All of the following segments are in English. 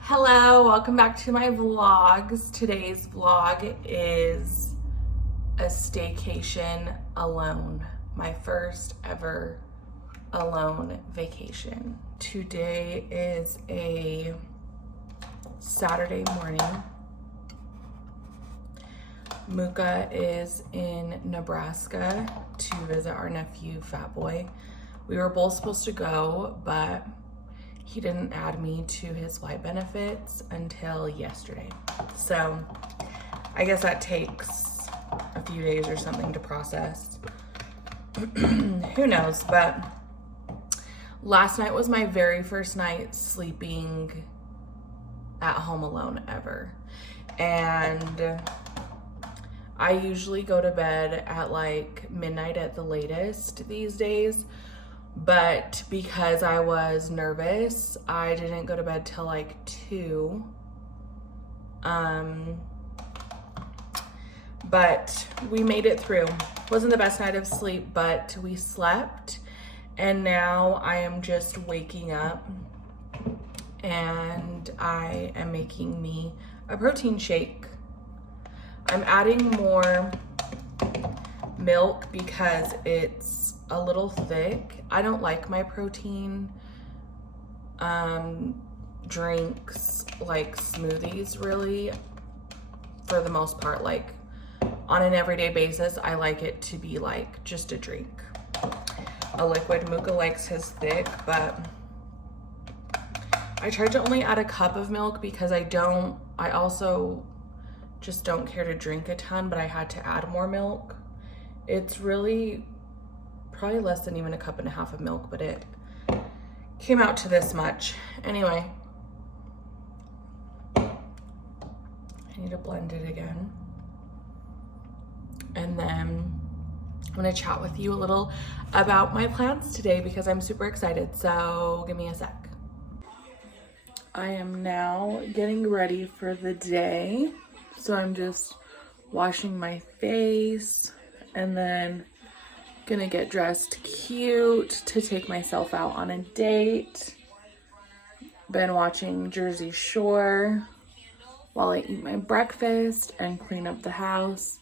Hello, welcome back to my vlogs. Today's vlog is a staycation alone. My first ever alone vacation. Today is a Saturday morning. Muka is in Nebraska to visit our nephew, Fat Boy. We were both supposed to go, but he didn't add me to his flight benefits until yesterday. So I guess that takes a few days or something to process. Who knows, but last night was my very first night sleeping at home alone ever. And I usually go to bed at like midnight at the latest these days. But because I was nervous, I didn't go to bed till like 2. But we made it through. Wasn't the best night of sleep, but we slept. And now I am just waking up and I am making me a protein shake. I'm adding more milk because it's a little thick. I don't like my protein drinks like smoothies really, for the most part. Like on an everyday basis, I like it to be like just a drink, a liquid. Muka likes his thick, but I tried to only add a cup of milk because I also just don't care to drink a ton, but I had to add more milk. It's really probably less than even a cup and a half of milk, but it came out to this much. Anyway, I need to blend it again. And then I'm gonna chat with you a little about my plans today because I'm super excited. So give me a sec. I am now getting ready for the day. So I'm just washing my face and then gonna get dressed cute to take myself out on a date. Been watching Jersey Shore while I eat my breakfast and clean up the house.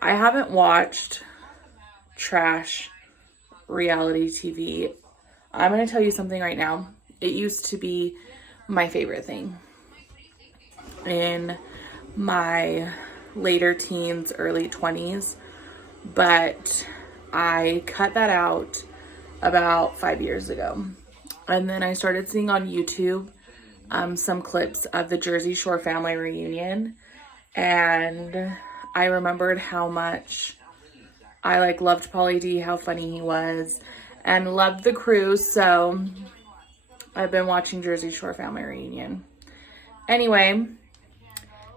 I haven't watched trash reality TV. I'm gonna tell you something right now. It used to be my favorite thing in my later teens, early 20s, but I cut that out about 5 years ago. And then I started seeing on YouTube some clips of the Jersey Shore family reunion, and I remembered how much I loved Pauly D, how funny he was, and loved the crew. So I've been watching Jersey Shore family reunion. Anyway,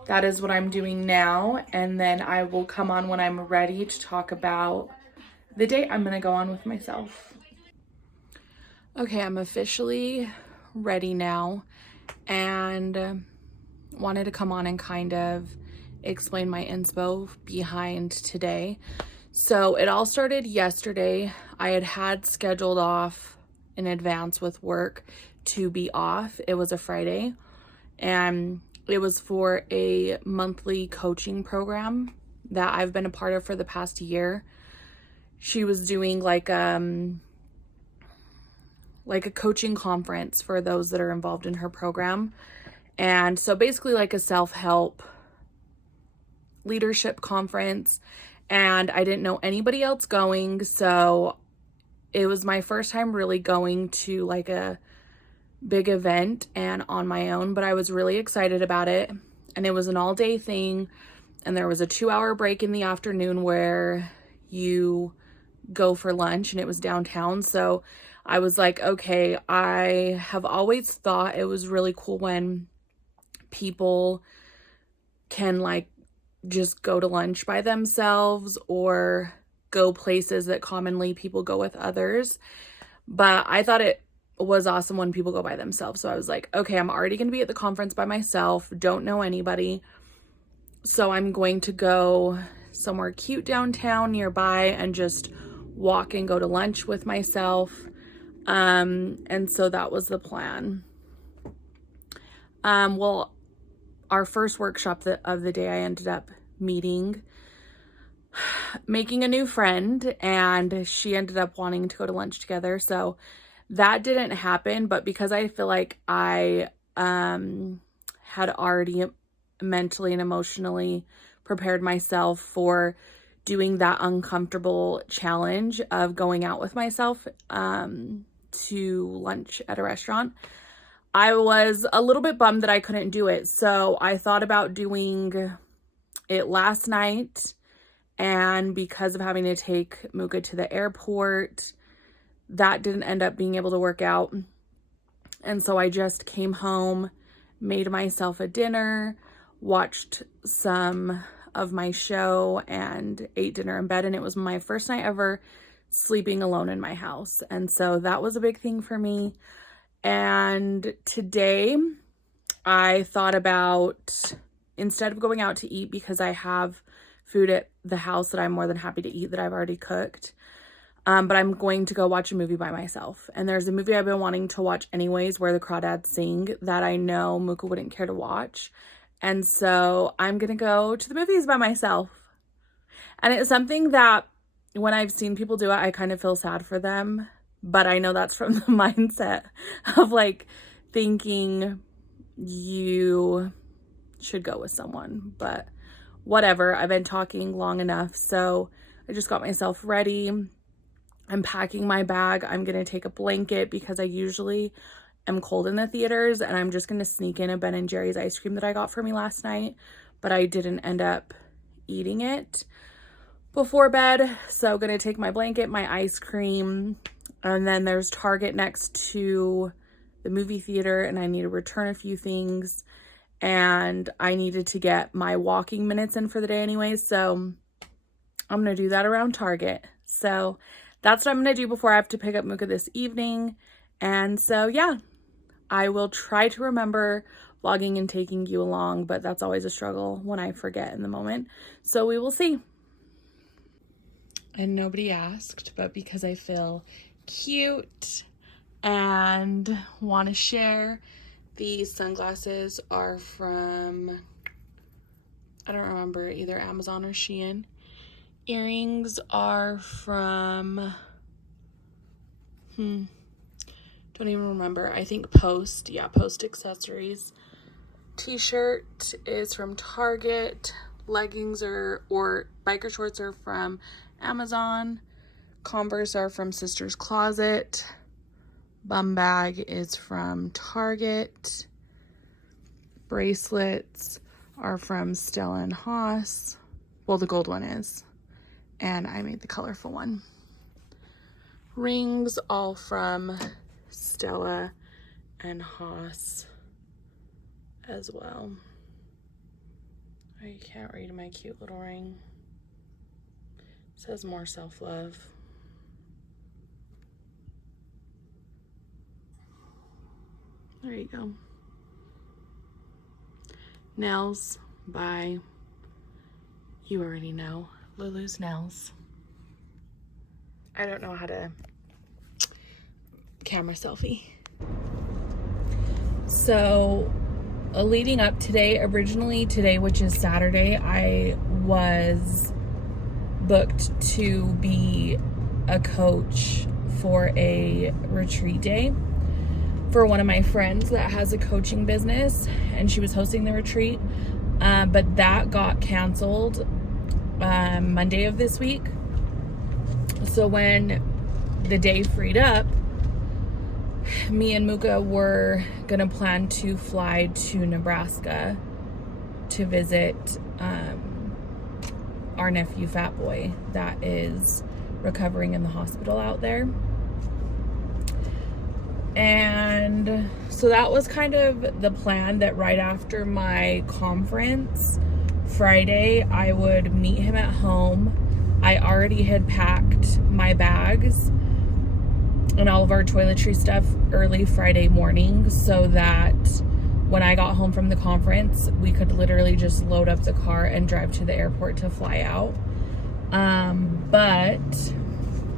that is what I'm doing now, and then I will come on when I'm ready to talk about the date I'm gonna go on with myself. Okay, I'm officially ready now, and wanted to come on and kind of explain my inspo behind today. So it all started yesterday. I had scheduled off in advance with work to be off. It was a Friday, and it was for a monthly coaching program that I've been a part of for the past year. She was doing like a coaching conference for those that are involved in her program. And so basically like a self-help leadership conference. And I didn't know anybody else going, so it was my first time really going to like a big event and on my own, but I was really excited about it. And it was an all-day thing, and there was a 2-hour break in the afternoon where you go for lunch, and it was downtown. So I was like, okay, I have always thought it was really cool when people can like just go to lunch by themselves or go places that commonly people go with others. But I thought it was awesome when people go by themselves. So I was like, okay, I'm already going to be at the conference by myself, don't know anybody. So I'm going to go somewhere cute downtown nearby and just walk and go to lunch with myself. And so that was the plan. Well, our first workshop of the day, I ended up making a new friend, and she ended up wanting to go to lunch together. So that didn't happen, but because I feel like I had already mentally and emotionally prepared myself for doing that uncomfortable challenge of going out with myself to lunch at a restaurant, I was a little bit bummed that I couldn't do it. So I thought about doing it last night, and because of having to take Muka to the airport, that didn't end up being able to work out. And so I just came home, made myself a dinner, watched some of my show, and ate dinner in bed. And it was my first night ever sleeping alone in my house. And so that was a big thing for me. And today I thought about, instead of going out to eat, because I have food at the house that I'm more than happy to eat that I've already cooked, but I'm going to go watch a movie by myself. And there's a movie I've been wanting to watch anyways, Where the Crawdads Sing, that I know Muka wouldn't care to watch. And so I'm going to go to the movies by myself. And it's something that when I've seen people do it, I kind of feel sad for them. But I know that's from the mindset of like thinking you should go with someone. But whatever, I've been talking long enough. So I just got myself ready. I'm packing my bag. I'm going to take a blanket because I usually am cold in the theaters, and I'm just going to sneak in a Ben & Jerry's ice cream that I got for me last night, but I didn't end up eating it before bed. So I'm going to take my blanket, my ice cream, and then there's Target next to the movie theater, and I need to return a few things, and I needed to get my walking minutes in for the day anyways, so I'm going to do that around Target. So that's what I'm going to do before I have to pick up Muka this evening. And so, yeah, I will try to remember vlogging and taking you along, but that's always a struggle when I forget in the moment. So we will see. And nobody asked, but because I feel cute and want to share, these sunglasses are from, I don't remember, either Amazon or Shein. Earrings are from, don't even remember. I think Post. Yeah, Post Accessories. T-shirt is from Target. Leggings or biker shorts are from Amazon. Converse are from Sister's Closet. Bum bag is from Target. Bracelets are from Stella & Haas. Well, the gold one is. And I made the colorful one. Rings all from Stella and Haas as well. I can't read my cute little ring. It says more self-love. There you go. Nails by, you already know, Lulu's Nails. I don't know how to camera selfie. So leading up originally today, which is Saturday, I was booked to be a coach for a retreat day for one of my friends that has a coaching business, and she was hosting the retreat, but that got canceled Monday of this week. So when the day freed up, me and Muka were gonna plan to fly to Nebraska to visit our nephew Fat Boy that is recovering in the hospital out there. And so that was kind of the plan, that right after my conference Friday, I would meet him at home. I already had packed my bags and all of our toiletry stuff early Friday morning, so that when I got home from the conference, we could literally just load up the car and drive to the airport to fly out. But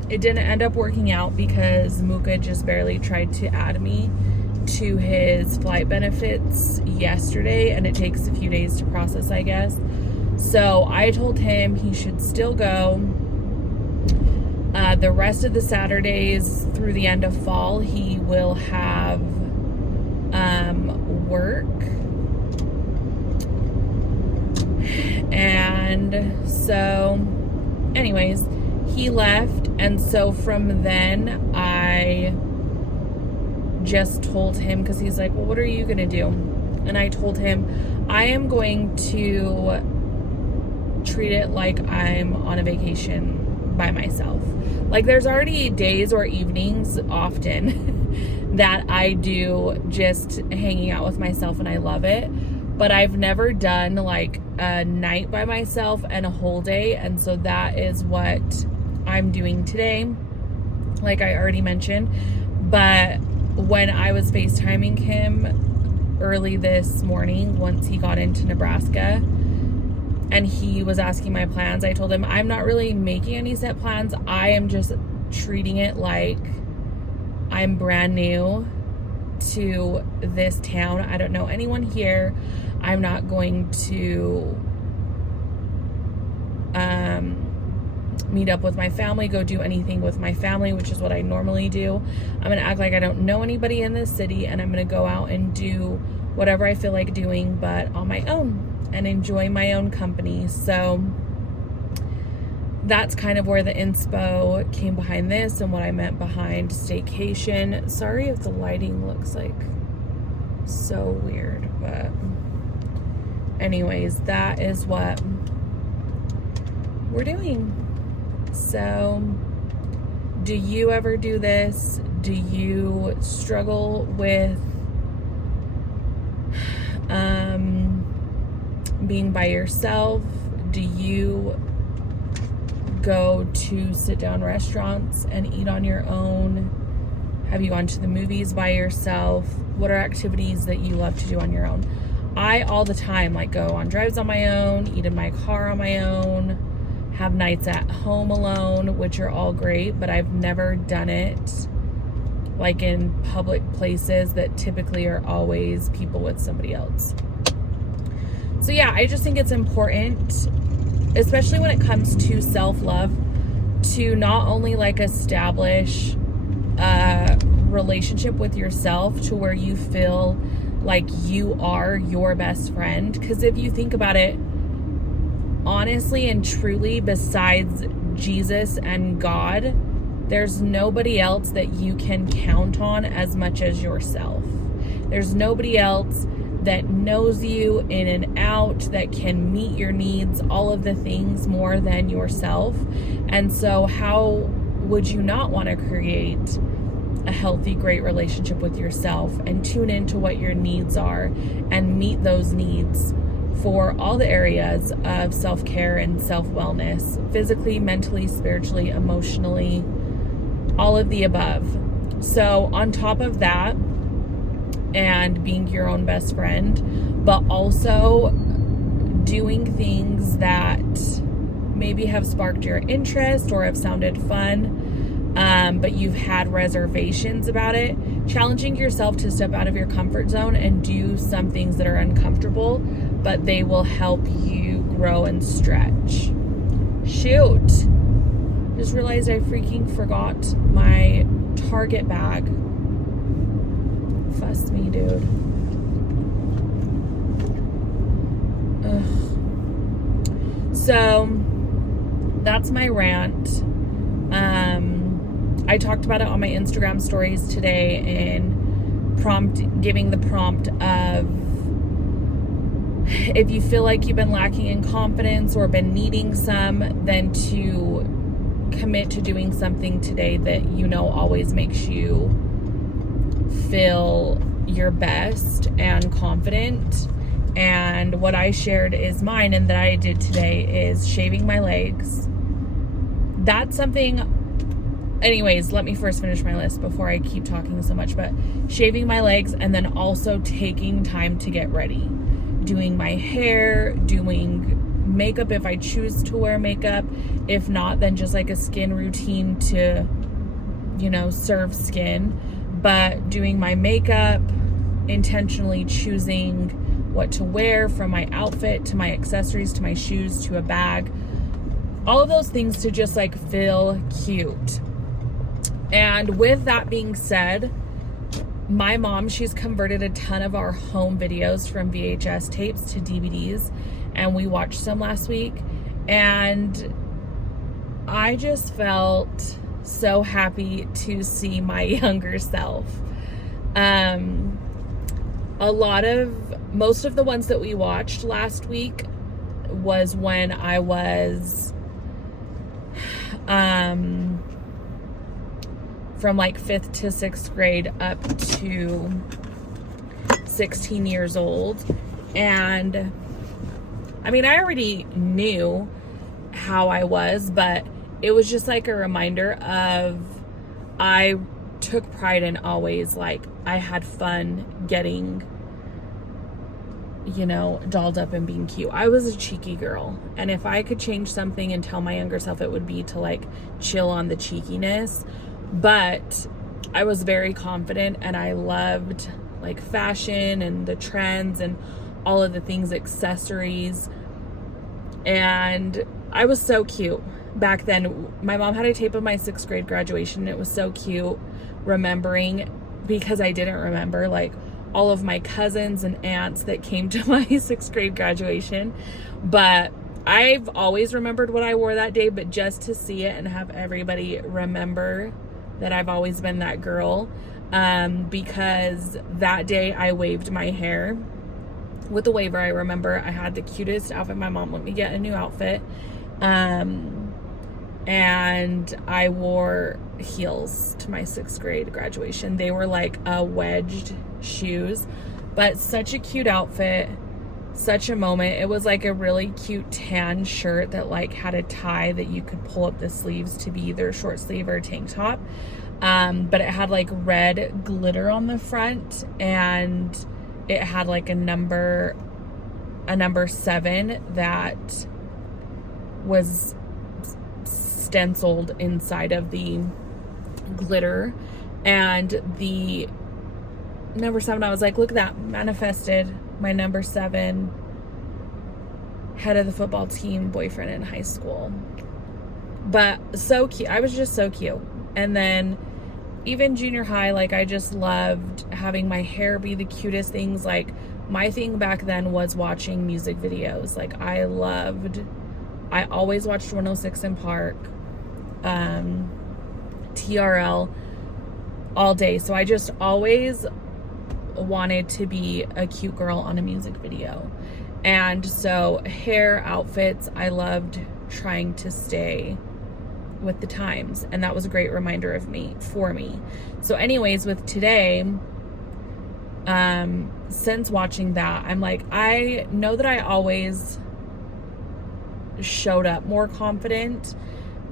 it didn't end up working out because Muka just barely tried to add me to his flight benefits yesterday, and it takes a few days to process, I guess. So I told him he should still go. The rest of the Saturdays through the end of fall, he will have work. And so anyways, he left, and so from then I just told him, because he's like, well, what are you gonna do? And I told him I am going to treat it like I'm on a vacation by myself. Like, there's already days or evenings often that I do just hanging out with myself, and I love it. But I've never done like a night by myself and a whole day. And so that is what I'm doing today, like I already mentioned. But when I was FaceTiming him early this morning, once he got into Nebraska, and he was asking my plans, I told him I'm not really making any set plans. I am just treating it like I'm brand new to this town. I don't know anyone here. I'm not going to meet up with my family, go do anything with my family, which is what I normally do. I'm going to act like I don't know anybody in this city, and I'm going to go out and do whatever I feel like doing, but on my own, and enjoy my own company. So that's kind of where the inspo came behind this and what I meant behind staycation. Sorry if the lighting looks like so weird, but anyways, that is what we're doing. So, do you ever do this? Do you struggle with being by yourself? Do you go to sit down restaurants and eat on your own? Have you gone to the movies by yourself? What are activities that you love to do on your own? I all the time like go on drives on my own, eat in my car on my own, have nights at home alone, which are all great, but I've never done it like in public places that typically are always people with somebody else. So yeah, I just think it's important, especially when it comes to self-love, to not only like establish a relationship with yourself to where you feel like you are your best friend. Because if you think about it, honestly and truly, besides Jesus and God, there's nobody else that you can count on as much as yourself. There's nobody else that knows you in and out, that can meet your needs, all of the things, more than yourself. And so how would you not want to create a healthy, great relationship with yourself and tune into what your needs are and meet those needs for all the areas of self-care and self-wellness, physically, mentally, spiritually, emotionally, all of the above. So on top of that, and being your own best friend, but also doing things that maybe have sparked your interest or have sounded fun, but you've had reservations about it, challenging yourself to step out of your comfort zone and do some things that are uncomfortable, but they will help you grow and stretch. Shoot. Just realized I freaking forgot my Target bag. Fuss me, dude. Ugh. So that's my rant. I talked about it on my Instagram stories today in giving the prompt of, if you feel like you've been lacking in confidence or been needing some, then to commit to doing something today that you know always makes you feel your best and confident. And what I shared is mine, and that I did today is shaving my legs. That's something. Anyways, let me first finish my list before I keep talking so much. But shaving my legs, and then also taking time to get ready, doing my hair, doing makeup if I choose to wear makeup. If not, then just like a skin routine to, serve skin. But doing my makeup, intentionally choosing what to wear, from my outfit to my accessories to my shoes to a bag, all of those things to just like feel cute. And with that being said, my mom, she's converted a ton of our home videos from VHS tapes to DVDs, and we watched some last week, and I just felt so happy to see my younger self. Most of the ones that we watched last week was when I was from like 5th to 6th grade up to 16 years old. And I mean, I already knew how I was, but it was just like a reminder of, I took pride in always, like, I had fun getting, you know, dolled up and being cute. I was a cheeky girl, and if I could change something and tell my younger self, it would be to like chill on the cheekiness. But I was very confident, and I loved like fashion and the trends and all of the things, accessories, and I was so cute back then. My mom had a tape of my 6th grade graduation. It was so cute remembering, because I didn't remember like all of my cousins and aunts that came to my 6th grade graduation, but I've always remembered what I wore that day. But just to see it and have everybody remember that I've always been that girl, because that day I waved my hair with the waver. I remember I had the cutest outfit. My mom let me get a new outfit, and I wore heels to my 6th grade graduation. They were like wedged shoes, but such a cute outfit, such a moment. It was like a really cute tan shirt that like had a tie that you could pull up the sleeves to be either short sleeve or a tank top, but it had like red glitter on the front, and it had like a number 7 that was stenciled inside of the glitter. And the number 7, I was like, look at that, manifested my number 7 head of the football team boyfriend in high school. But so cute. I was just so cute. And then even junior high, like, I just loved having my hair be the cutest things. Like, my thing back then was watching music videos. Like, I always watched 106 in Park, TRL all day. So I just always wanted to be a cute girl on a music video. And so hair, outfits, I loved trying to stay with the times, and that was a great reminder for me. So anyways, with today, since watching that, I'm like, I know that I always showed up more confident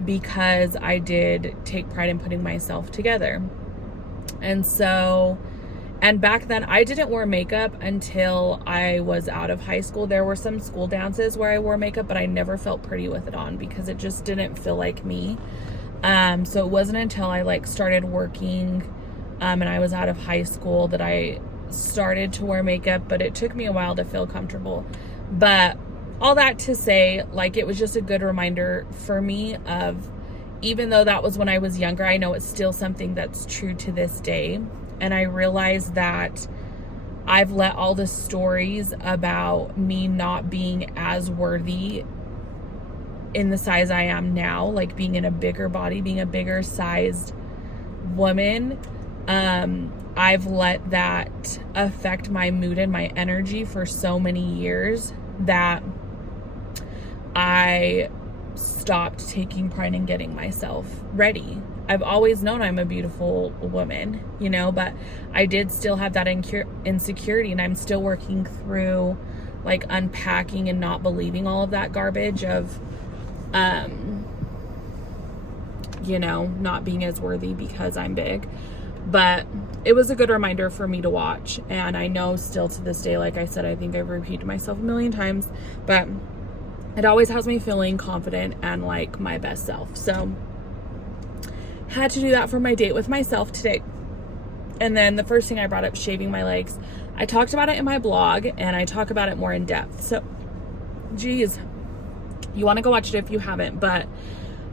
because I did take pride in putting myself together. And back then I didn't wear makeup until I was out of high school. There were some school dances where I wore makeup, but I never felt pretty with it on because it just didn't feel like me. So it wasn't until I like started working, and I was out of high school that I started to wear makeup, but it took me a while to feel comfortable. But all that to say, like, it was just a good reminder for me of, even though that was when I was younger, I know it's still something that's true to this day. And I realized that I've let all the stories about me not being as worthy in the size I am now, like being in a bigger body, being a bigger sized woman, I've let that affect my mood and my energy for so many years that I stopped taking pride in getting myself ready. I've always known I'm a beautiful woman, you know, but I did still have that insecurity, and I'm still working through like unpacking and not believing all of that garbage of, you know, not being as worthy because I'm big. But it was a good reminder for me to watch. And I know still to this day, like I said, I think I've repeated myself a million times, but it always has me feeling confident and like my best self. So had to do that for my date with myself today. And then the first thing I brought up, shaving my legs. I talked about it in my blog, and I talk about it more in depth. So, geez, you want to go watch it if you haven't. But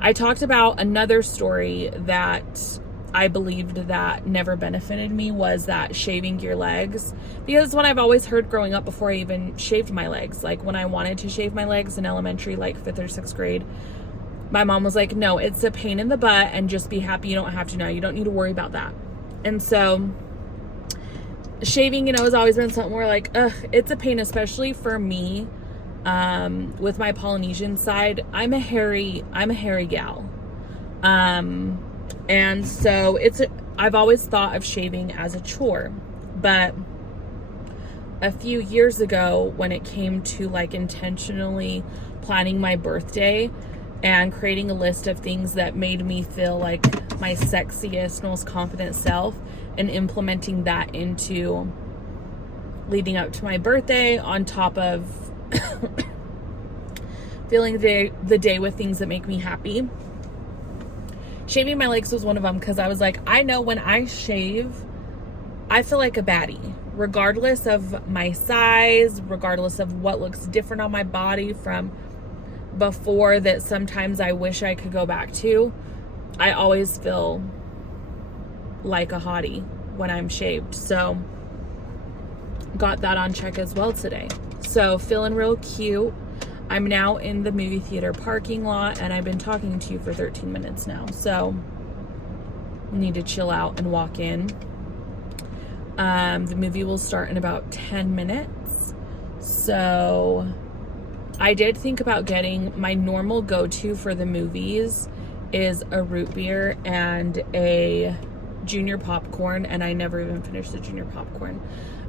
I talked about another story that I believed that never benefited me, was that shaving your legs. Because what I've always heard growing up before I even shaved my legs, like when I wanted to shave my legs in elementary, like 5th or 6th grade, my mom was like, no, it's a pain in the butt, and just be happy you don't have to now. You don't need to worry about that. And so shaving, has always been something where like, it's a pain, especially for me. With my Polynesian side, I'm a hairy gal. And so I've always thought of shaving as a chore, but a few years ago, when it came to like intentionally planning my birthday and creating a list of things that made me feel like my sexiest, most confident self, and implementing that into leading up to my birthday, on top of feeling the day with things that make me happy, shaving my legs was one of them. Because I was like, I know when I shave, I feel like a baddie, regardless of my size, regardless of what looks different on my body from before that sometimes I wish I could go back to. I always feel like a hottie when I'm shaved. So got that on check as well today. So feeling real cute. I'm now in the movie theater parking lot, and I've been talking to you for 13 minutes now. So need to chill out and walk in. The movie will start in about 10 minutes. So I did think about getting, my normal go-to for the movies is a root beer and a junior popcorn, and I never even finished the junior popcorn.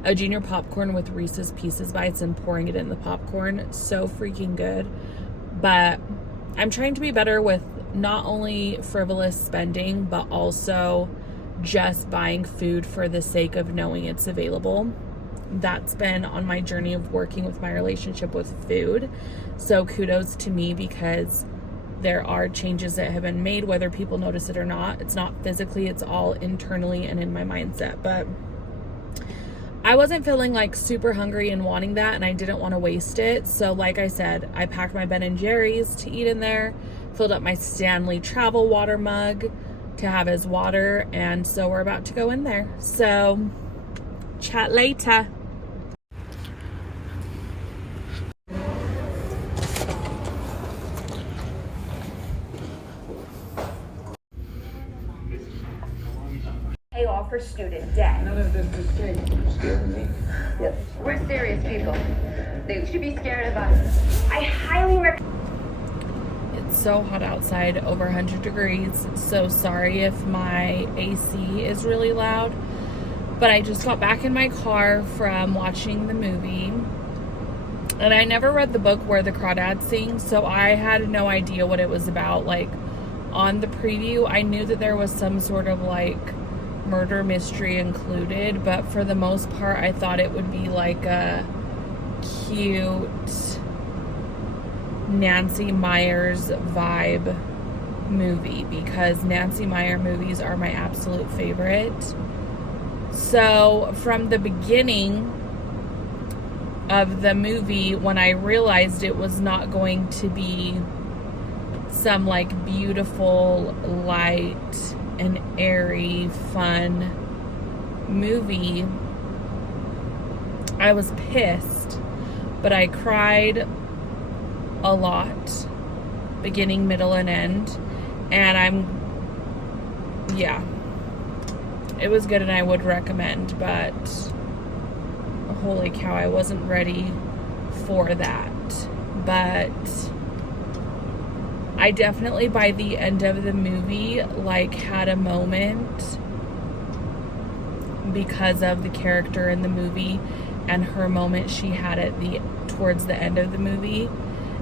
A junior popcorn with Reese's Pieces Bites and pouring it in the popcorn. So freaking good. But I'm trying to be better with not only frivolous spending, but also just buying food for the sake of knowing it's available. That's been on my journey of working with my relationship with food. So kudos to me, because there are changes that have been made, whether people notice it or not. It's not physically, it's all internally and in my mindset. But I wasn't feeling like super hungry and wanting that, and I didn't want to waste it. So like I said, I packed my Ben & Jerry's to eat in there, filled up my Stanley travel water mug to have as water, and so we're about to go in there. So chat later. Pay off her student debt. None of this is safe. You're scared of me? Yep. We're serious people. They should be scared of us. I highly recommend. It's so hot outside, over 100 degrees. So sorry if my AC is really loud. But I just got back in my car from watching the movie. And I never read the book Where the Crawdads Sing, so I had no idea what it was about. Like, on the preview, I knew that there was some sort of like murder mystery included, but for the most part I thought it would be like a cute Nancy Meyers vibe movie, because Nancy Meyer movies are my absolute favorite. So from the beginning of the movie, when I realized it was not going to be some like beautiful, light and airy, fun movie, I was pissed. But I cried a lot, beginning, middle, and end. And yeah, it was good and I would recommend, but holy cow, I wasn't ready for that. But I definitely, by the end of the movie, like had a moment because of the character in the movie and her moment she had at towards the end of the movie,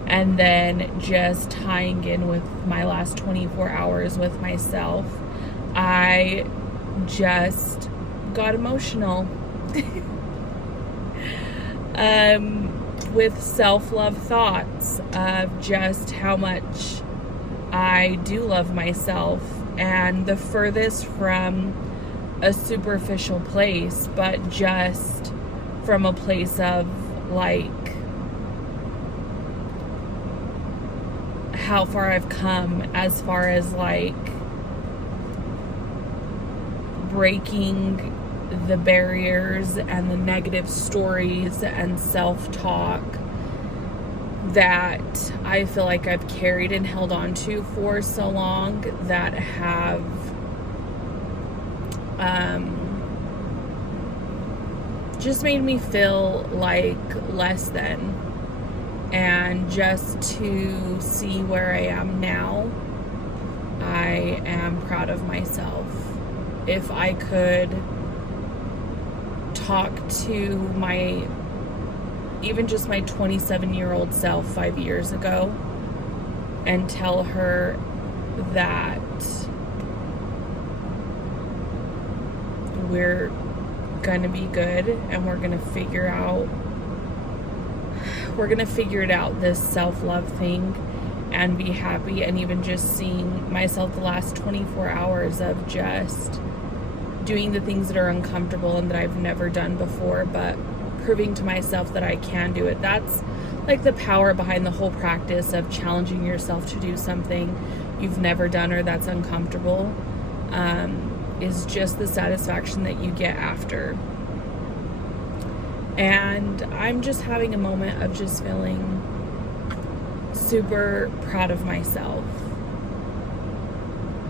and then just tying in with my last 24 hours with myself. I just got emotional with self-love thoughts of just how much I do love myself. And the furthest from a superficial place, but just from a place of like how far I've come as far as like breaking the barriers and the negative stories and self-talk that I feel like I've carried and held on to for so long, that have just made me feel like less than. And just to see where I am now, I am proud of myself. If I could talk to my, even just my 27-year-old self 5 years ago and tell her that we're gonna be good and we're gonna figure it out, this self-love thing, and be happy. And even just seeing myself the last 24 hours of just doing the things that are uncomfortable and that I've never done before, but proving to myself that I can do it. That's like the power behind the whole practice of challenging yourself to do something you've never done or that's uncomfortable, is just the satisfaction that you get after. And I'm just having a moment of just feeling super proud of myself.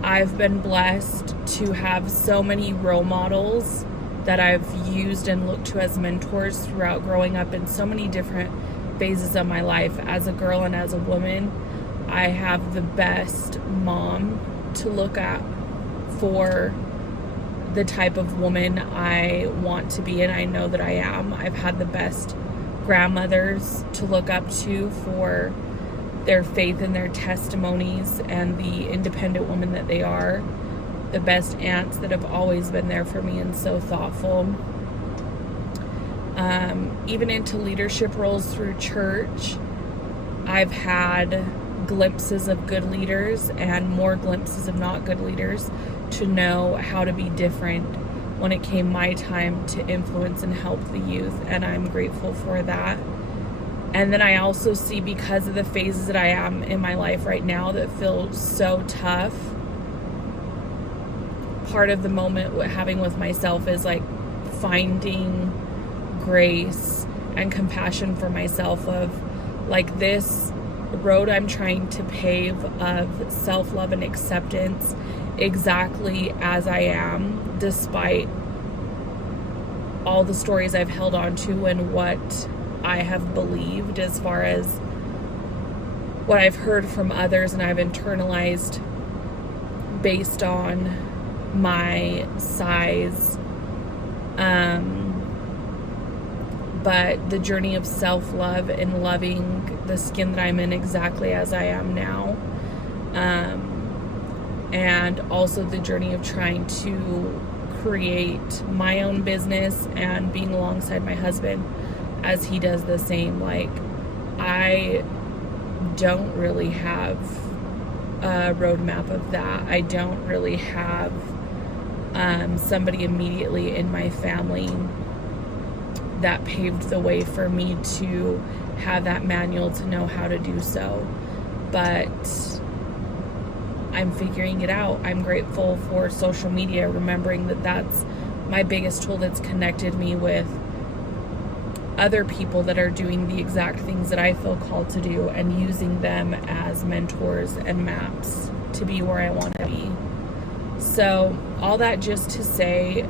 I've been blessed to have so many role models that I've used and looked to as mentors throughout growing up in so many different phases of my life. As a girl and as a woman, I have the best mom to look at for the type of woman I want to be, and I know that I am. I've had the best grandmothers to look up to for their faith and their testimonies and the independent woman that they are. The best aunts that have always been there for me and so thoughtful. Even into leadership roles through church, I've had glimpses of good leaders and more glimpses of not good leaders to know how to be different when it came my time to influence and help the youth, and I'm grateful for that. And then I also see, because of the phases that I am in my life right now that feel so tough, part of the moment having with myself is like finding grace and compassion for myself, of like this road I'm trying to pave of self-love and acceptance exactly as I am, despite all the stories I've held on to and what I have believed as far as what I've heard from others and I've internalized based on my size. But the journey of self-love and loving the skin that I'm in exactly as I am now, and also the journey of trying to create my own business and being alongside my husband as he does the same. Like, I don't really have a roadmap of that. I don't really have somebody immediately in my family that paved the way for me to have that manual to know how to do so. But I'm figuring it out. I'm grateful for social media, remembering that that's my biggest tool that's connected me with other people that are doing the exact things that I feel called to do, and using them as mentors and maps to be where I want to be. So all that just to say,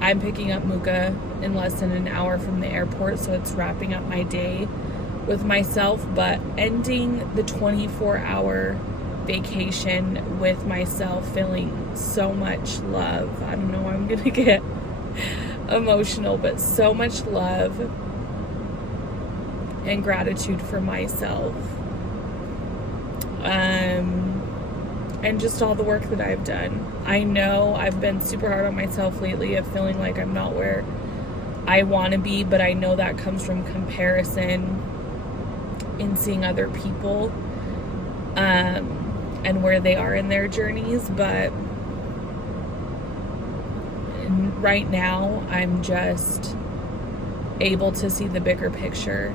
I'm picking up Muka in less than an hour from the airport, so it's wrapping up my day with myself, but ending the 24-hour vacation with myself feeling so much love. I don't know, I'm gonna get emotional, but so much love and gratitude for myself, and just all the work that I've done. I know I've been super hard on myself lately of feeling like I'm not where I want to be, but I know that comes from comparison in seeing other people and where they are in their journeys. But right now I'm just able to see the bigger picture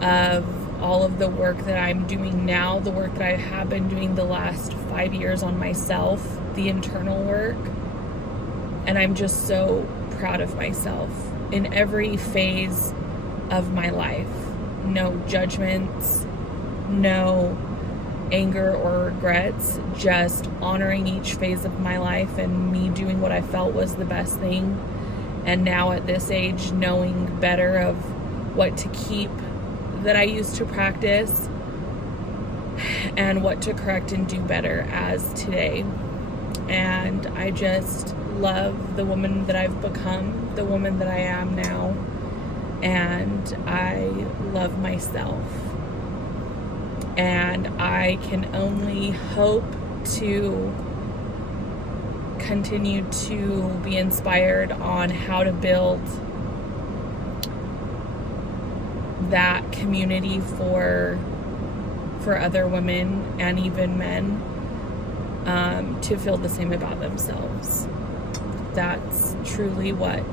of all of the work that I'm doing now, the work that I have been doing the last 5 years on myself, the internal work. And I'm just so proud of myself in every phase of my life. No judgments, no anger or regrets, just honoring each phase of my life and me doing what I felt was the best thing. And now at this age, knowing better of what to keep that I used to practice and what to correct and do better as today. And I just love the woman that I've become, the woman that I am now, and I love myself. And I can only hope to continue to be inspired on how to build that community for other women and even men, to feel the same about themselves. That's truly what,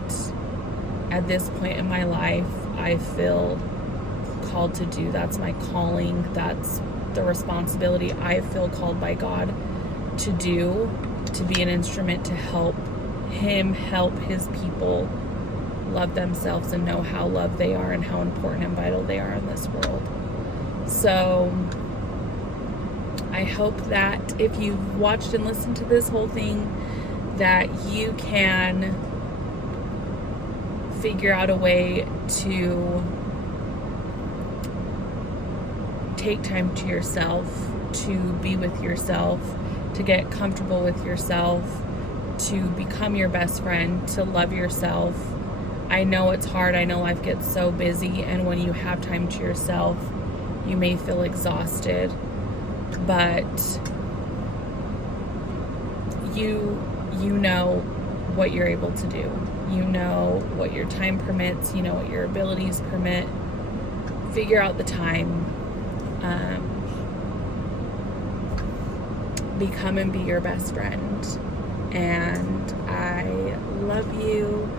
at this point in my life, I feel called to do. That's my calling. That's the responsibility I feel called by God to do, to be an instrument to help Him help His people love themselves and know how loved they are and how important and vital they are in this world. So I hope that if you've watched and listened to this whole thing, that you can figure out a way to take time to yourself, to be with yourself, to get comfortable with yourself, to become your best friend, to love yourself. I know it's hard. I know life gets so busy, and when you have time to yourself, you may feel exhausted, but you know what you're able to do. You know what your time permits. You know what your abilities permit. Figure out the time. Become and be your best friend. And I love you.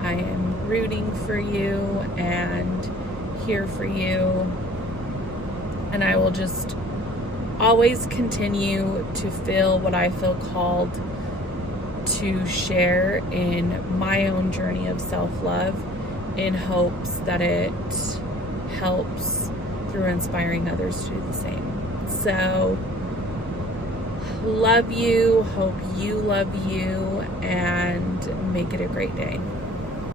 I am rooting for you and here for you. And I will just always continue to feel what I feel called to share in my own journey of self-love, in hopes that it helps through inspiring others to do the same. So, love you, hope you love you, and make it a great day.